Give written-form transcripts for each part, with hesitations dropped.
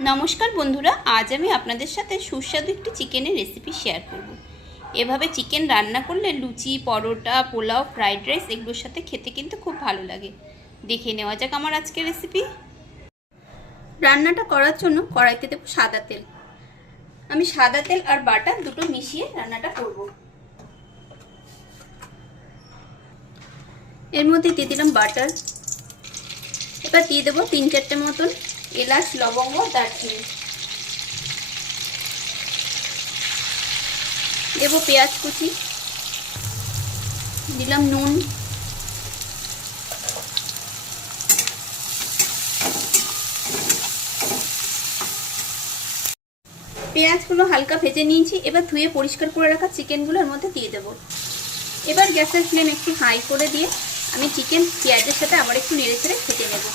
নমস্কার বন্ধুরা, আজ আমি আপনাদের সাথে সুস্বাদু একটি চিকেনের রেসিপি শেয়ার করব। এভাবে চিকেন রান্না করলে লুচি, পরোটা, পোলাও, ফ্রাইড রাইস এগুলোর সাথে খেতে কিন্তু খুব ভালো লাগে। দেখে নেওয়া যাক আমার আজকের রেসিপি। রান্নাটা করার জন্য কড়াইতে দেবো সাদা তেল। আমি সাদা তেল আর বাটার দুটো মিশিয়ে রান্নাটা করব। এর মধ্যে দিয়ে দিলাম বাটার। এবার দিয়ে দেবো 3-4টে মতন এলাচ, লবঙ্গ, দারচিনি। দেব পেঁয়াজ কুচি, দিলাম নুন, পেঁয়াজগুলো হালকা ভেজে নিয়েছি। এবার ধুয়ে পরিষ্কার করে রাখা চিকেনগুলোর মধ্যে দিয়ে দেব। এবার গ্যাসের ফ্লেম একটু হাই করে দিয়ে আমি চিকেন পেঁয়াজের সাথে আবার একটু নেড়ে চেড়ে ভেজে নেব।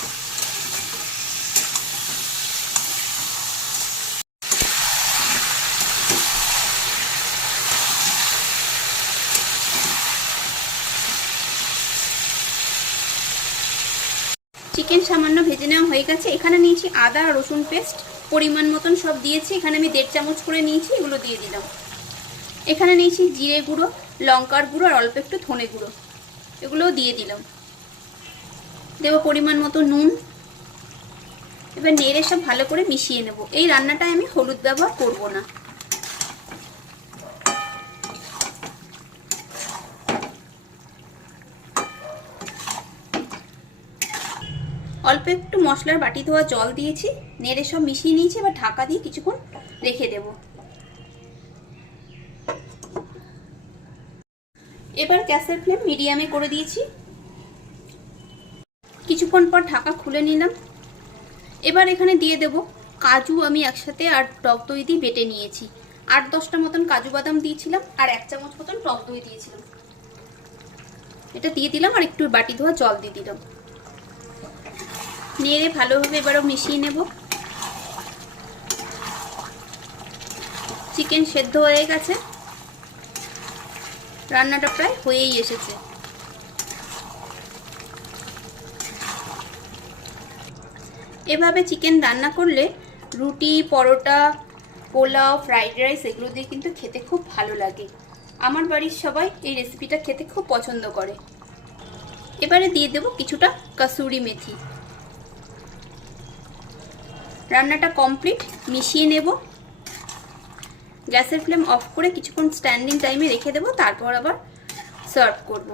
চিকেন সামান্য ভেজে নেওয়া হয়ে গেছে। এখানে নিয়েছি আদা আর রসুন পেস্ট, পরিমাণ মতন সব দিয়েছি। এখানে আমি 1.5 চামচ করে নিয়েছি, এগুলো দিয়ে দিলাম। এখানে নিয়েছি জিরে গুঁড়ো, লঙ্কার গুঁড়ো আর অল্প একটু ধনে গুঁড়ো, এগুলোও দিয়ে দিলাম। দেব পরিমাণ মতো নুন। এবার নেড়ে সব ভালো করে মিশিয়ে নেব। এই রান্নাটায় আমি হলুদ ব্যবহার করব না। অল্প একটু মশলার বাটি ধোয়া জল দিয়েছি, নেড়ে সব মিশিয়ে নিয়েছি। এবার ঢাকা দিয়ে কিছুক্ষণ রেখে দেব। এবার গ্যাসের ফ্লেম মিডিয়ামে করে দিয়েছি। কিছুক্ষণ পর ঢাকা খুলে নিলাম। এবার এখানে দিয়ে দেব কাজু। আমি একসাথে আর টক দই দিয়ে বেটে নিয়েছি। 8-10টা মতন কাজু বাদাম দিয়েছিলাম আর 1 চামচ মতন টক দই দিয়েছিলাম। এটা দিয়ে দিলাম আর একটু বাটি ধোয়া জল দিয়ে দিলাম। নেড়ে ভালোভাবে এবারও মিশিয়ে নেব। চিকেন সেদ্ধ হয়ে গেছে, রান্নাটা প্রায় হয়েই এসেছে। এভাবে চিকেন রান্না করলে রুটি, পরোটা, পোলাও, ফ্রাইড রাইস এগুলো দিয়ে কিন্তু খেতে খুব ভালো লাগে। আমার বাড়ির সবাই এই রেসিপিটা খেতে খুব পছন্দ করে। এবারে দিয়ে দেব কিছুটা কসুরি মেথি। রান্নাটা কমপ্লিট, মিশিয়ে নেব। গ্যাসের ফ্লেম অফ করে কিছুক্ষণ স্ট্যান্ডিং টাইমে রেখে দেব, তারপর আবার সার্ভ করব।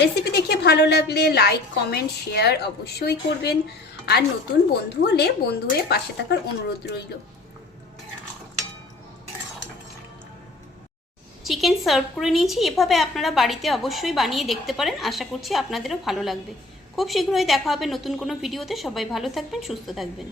রেসিপি দেখে ভালো লাগলে লাইক, কমেন্ট, শেয়ার অবশ্যই করবেন। আর নতুন বন্ধু হলে বন্ধু হয়ে পাশে থাকার অনুরোধ রইল। চিকেন সার্ভ করে নিয়েছি। এভাবে আপনারা বাড়িতে অবশ্যই বানিয়ে দেখতে পারেন। আশা করছি আপনাদেরও ভালো লাগবে। খুব শীঘ্রই দেখা হবে নতুন কোনো ভিডিওতে। সবাই ভালো থাকবেন, সুস্থ থাকবেন।